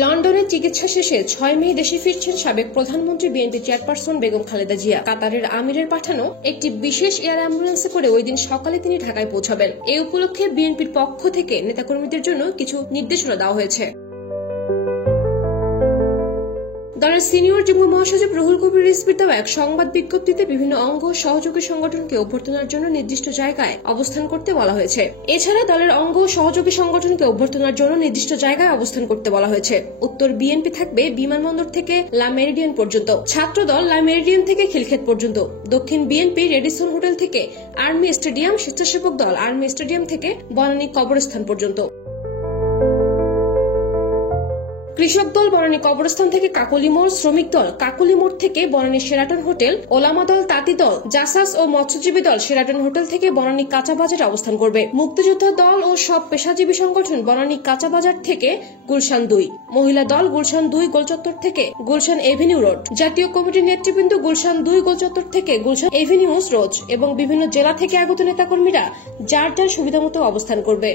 লন্ডনে চিকিৎসা শেষে 6 মে দেশে ফিরছেন সাবেক প্রধানমন্ত্রী বিএনপি চেয়ারপারসন বেগম খালেদা জিয়া। কাতারের আমিরের পাঠানো একটি বিশেষ এয়ার অ্যাম্বুলেন্সে করে ওই দিন সকালে তিনি ঢাকায় পৌঁছাবেন। এই উপলক্ষে বিএনপির পক্ষ থেকে নেতাকর্মীদের জন্য কিছু নির্দেশনা দেওয়া হয়েছে। দলের সিনিয়র যুগ্ম মহাসচিব রুহুল কবির রিজভীর দেওয়া এক সংবাদ বিজ্ঞপ্তিতে বিভিন্ন অঙ্গ সহযোগী সংগঠনকে অভ্যর্থনার জন্য নির্দিষ্ট জায়গায় অবস্থান করতে বলা হয়েছে। এছাড়া দলের অঙ্গ সহযোগী সংগঠনকে অভ্যর্থনার জন্য নির্দিষ্ট জায়গায় অবস্থান করতে বলা হয়েছে। উত্তর বিএনপি থাকবে বিমানবন্দর থেকে লা মেরিডিয়ান পর্যন্ত, ছাত্র দল লা মেরিডিয়ান থেকে খিলক্ষেত পর্যন্ত, দক্ষিণ বিএনপি রেডিসন হোটেল থেকে আর্মি স্টেডিয়াম, স্বেচ্ছাসেবক দল আর্মি স্টেডিয়াম থেকে বনানী কবরস্থান পর্যন্ত, কৃষক দল বনানী কবরস্থান থেকে কাকলি মোড়, শ্রমিক দল কাকলি মোড় থেকে বনানী শেরাটন হোটেল, ওলামা দল, তাঁতি দল, জাসাস ও মৎস্যজীবী দল শেরাটন হোটেল থেকে বনানী কাঁচা বাজারে অবস্থান করবে। মুক্তিযোদ্ধা দল ও সব পেশাজীবী সংগঠন বনানী কাঁচা বাজার থেকে গুলশান 2, মহিলা দল গুলশান 2 গোলচত্বর থেকে গুলশান এভিনিউ রোড, জাতীয় কমিটির নেতৃবৃন্দ গুলশান 2 গোলচত্বর থেকে গুলশান এভিনিউস রোড এবং বিভিন্ন জেলা থেকে আগত নেতাকর্মীরা যার যার সুবিধামতো অবস্থান করবে।